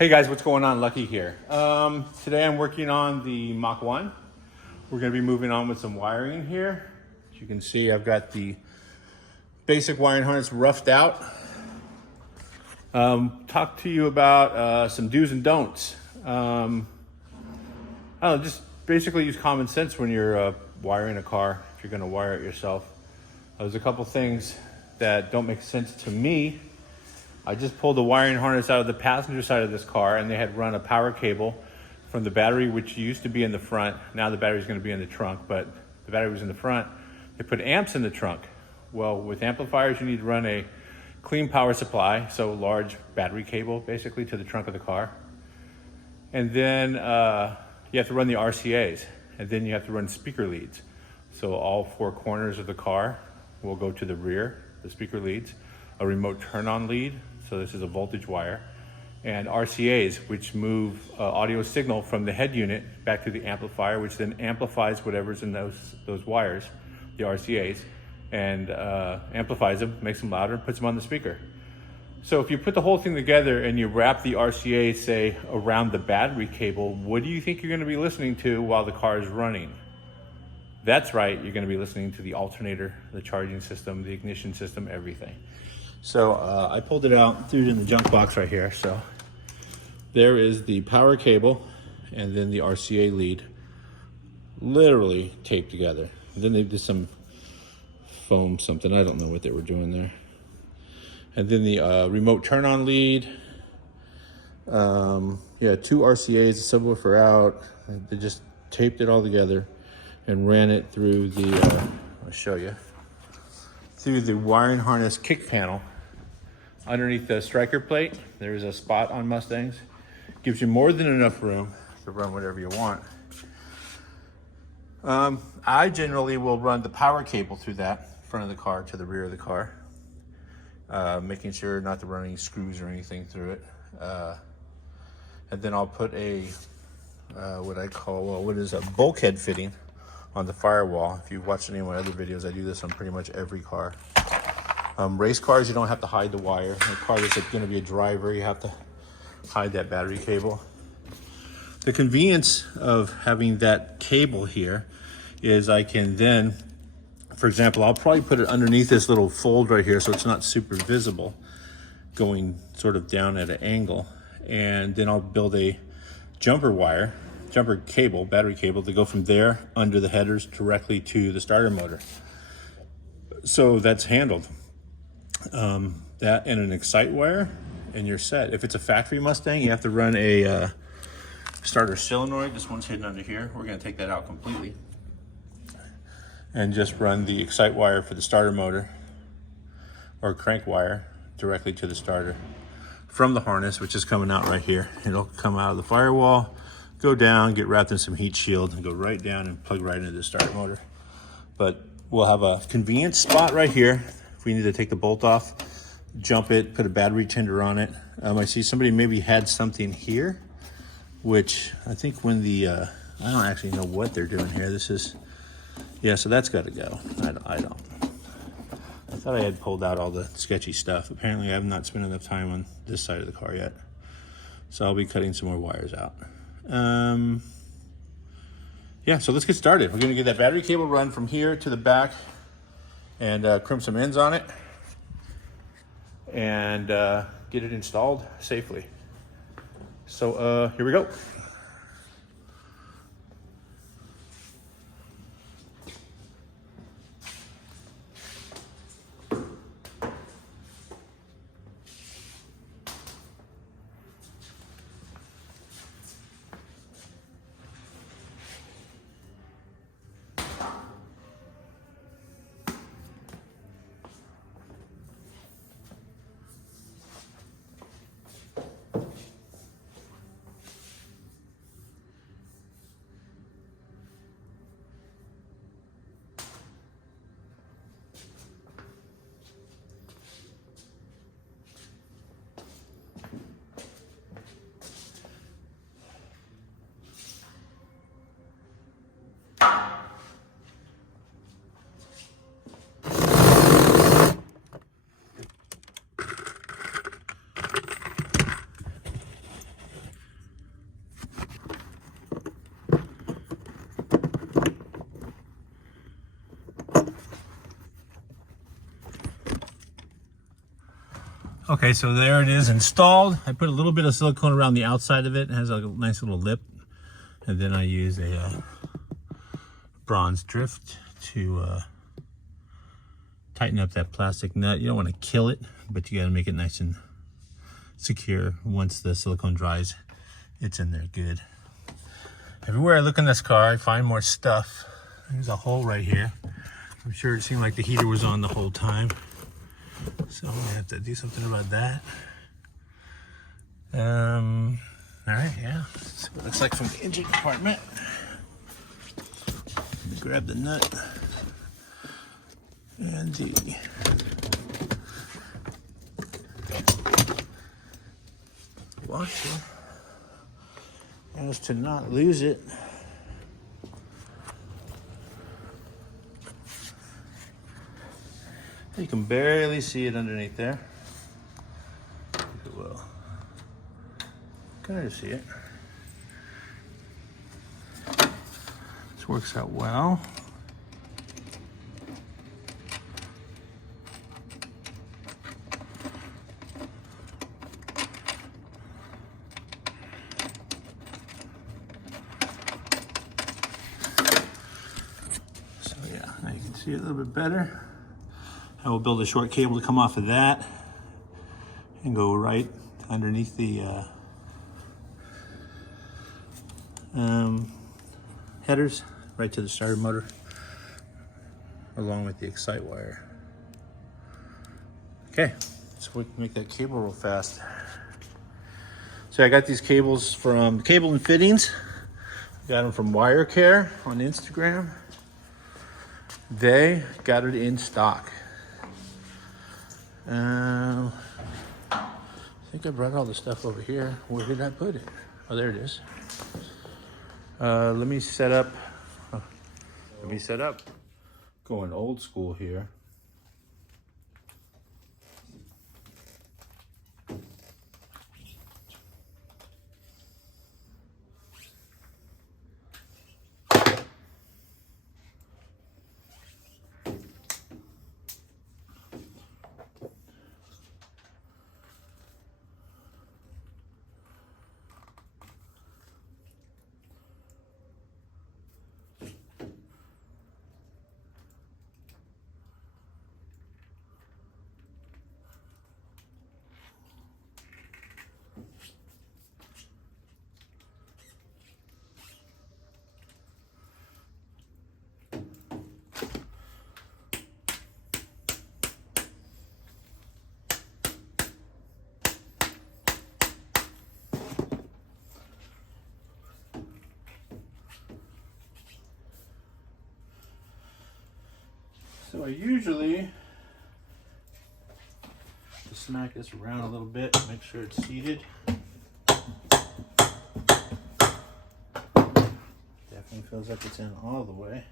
Hey guys, what's going on? Lucky here. Today I'm working on the Mach 1. We're going to be moving on with some wiring here. As you can see, I've got the basic wiring harness roughed out. Talk to you about some do's and don'ts. I don't know, just basically use common sense when you're wiring a car, if you're going to wire it yourself. There's a couple things that don't make sense to me. I just pulled the wiring harness out of the passenger side of this car, and they had run a power cable from the battery, which used to be in the front. Now the battery is going to be in the trunk, but the battery was in the front. They put amps in the trunk. Well, with amplifiers, you need to run a clean power supply, so large battery cable basically to the trunk of the car. And then you have to run the RCAs, and then you have to run speaker leads. So all four corners of the car will go to the rear, the speaker leads, a remote turn-on lead, so this is a voltage wire, and RCAs, which move audio signal from the head unit back to the amplifier, which then amplifies whatever's in those wires, the RCAs, and amplifies them, makes them louder, puts them on the speaker. So if you put the whole thing together and you wrap the RCA, say, around the battery cable, what do you think you're going to be listening to while the car is running? That's right, you're going to be listening to the alternator, the charging system, the ignition system, everything. So I pulled it out, threw it in the junk box right here. So there is the power cable and then the RCA lead literally taped together. And then they did some foam something, I don't know what they were doing there. And then the remote turn-on lead. Two RCAs, a subwoofer out. They just taped it all together and ran it through the, I'll show you, through the wiring harness kick panel. Underneath the striker plate, there's a spot on Mustangs. Gives you more than enough room to run whatever you want. I generally will run the power cable through that, front of the car to the rear of the car. Making sure not to run any screws or anything through it. And then I'll put a, what is a bulkhead fitting on the firewall. If you've watched any of my other videos, I do this on pretty much every car. Race cars, you don't have to hide the wire. In a car that's going to be a driver, you have to hide that battery cable. The convenience of having that cable here is I can then, for example, I'll probably put it underneath this little fold right here so it's not super visible, going sort of down at an angle. And then I'll build a jumper cable, battery cable, to go from there under the headers directly to the starter motor. So that's handled. That and an excite wire and you're set. If it's a factory Mustang, you have to run a starter solenoid. This one's hidden under here. We're going to take that out completely and just run the excite wire for the starter motor or crank wire directly to the starter from the harness, which is coming out right here. It'll come out of the firewall, go down, get wrapped in some heat shield, and go right down and plug right into the starter motor. But we'll have a convenience spot right here. If we need to take the bolt off, jump it, put a battery tender on it. I see somebody maybe had something here, which I think when the, I don't actually know what they're doing here. This is, yeah, so that's got to go. I thought I had pulled out all the sketchy stuff. Apparently I have not spent enough time on this side of the car yet. So I'll be cutting some more wires out. Yeah, so let's get started. We're going to get that battery cable run from here to the back and crimp some ends on it and get it installed safely. So here we go. Okay, so there it is installed. I put a little bit of silicone around the outside of it. It has a nice little lip. And then I use a bronze drift to tighten up that plastic nut. You don't want to kill it, but you got to make it nice and secure. Once the silicone dries, it's in there good. Everywhere I look in this car, I find more stuff. There's a hole right here. I'm sure it seemed like the heater was on the whole time. So I'm gonna have to do something about that. All right, yeah. That's what it looks like from the engine compartment. Let me grab the nut and the washer as to not lose it. You can barely see it underneath there. Well, kind of see it. This works out well. So yeah, now you can see it a little bit better. I will build a short cable to come off of that and go right underneath the headers, right to the starter motor, along with the excite wire. Okay, so we can make that cable real fast. So I got these cables from Cable and Fittings. Got them from Wire Care on Instagram. They got it in stock. I think I brought all the stuff over here. Where did I put it? Oh, there it is. Let me set up. Going old school here. So I usually just smack this around a little bit, make sure it's seated. Definitely feels like it's in all the way.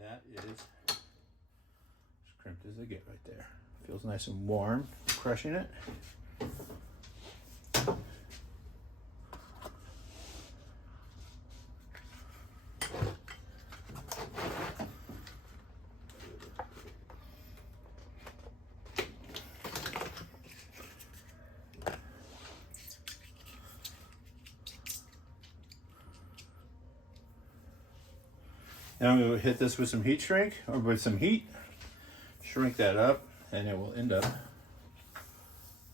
That is as crimped as they get right there. Feels nice and warm, crushing it. Now I'm going to hit this with some heat shrink, or with some heat, shrink that up, and it will end up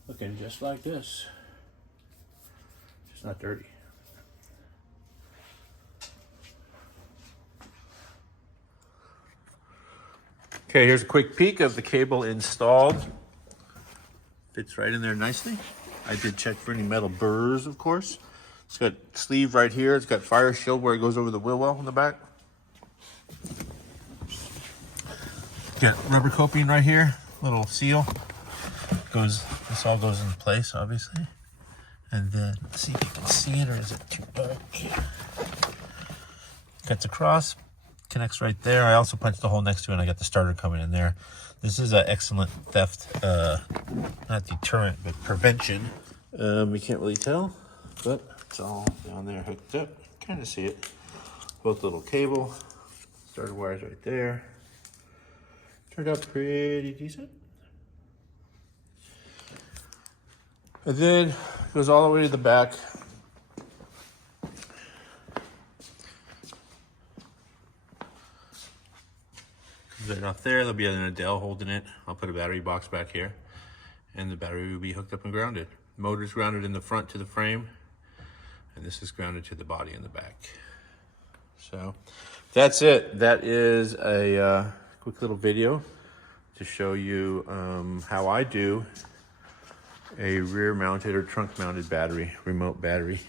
looking just like this. Just not dirty. Okay, here's a quick peek of the cable installed. Fits right in there nicely. I did check for any metal burrs, of course. It's got sleeve right here. It's got fire shield where it goes over the wheel well in the back. Got rubber coping right here little seal. This all goes in place, obviously. And then, let's see if you can see it, or is it too dark? Cuts across, connects right there. I also punched the hole next to it, and I got the starter coming in there. This is an excellent theft, not deterrent, but prevention. You can't really tell, but it's all down there hooked up. Kind of see it. Both little cable, starter wires right there. Turned out pretty decent. And then it goes all the way to the back. Comes right off there. There'll be an Adele holding it. I'll put a battery box back here, and the battery will be hooked up and grounded. Motor's grounded in the front to the frame, and this is grounded to the body in the back. So that's it. That is a quick little video to show you how I do a rear mounted or trunk mounted battery, remote battery,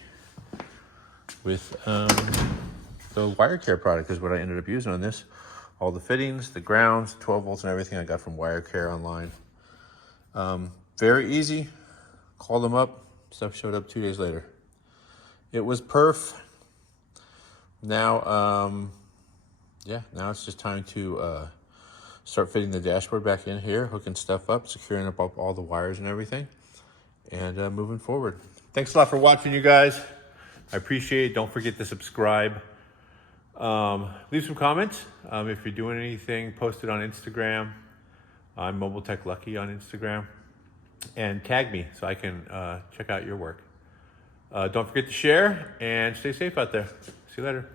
with the wire care product is what I ended up using on this. All the fittings, the grounds, 12 volts and everything I got from Wire Care online. Very easy. Called them up. Stuff showed up 2 days later. It was perf. Now, now it's just time to start fitting the dashboard back in here, hooking stuff up, securing up all the wires and everything, and moving forward. Thanks a lot for watching, you guys. I appreciate it. Don't forget to subscribe. Leave some comments. If you're doing anything, post it on Instagram. I'm Mobile Tech Lucky on Instagram. And tag me so I can check out your work. Don't forget to share and stay safe out there. See you later.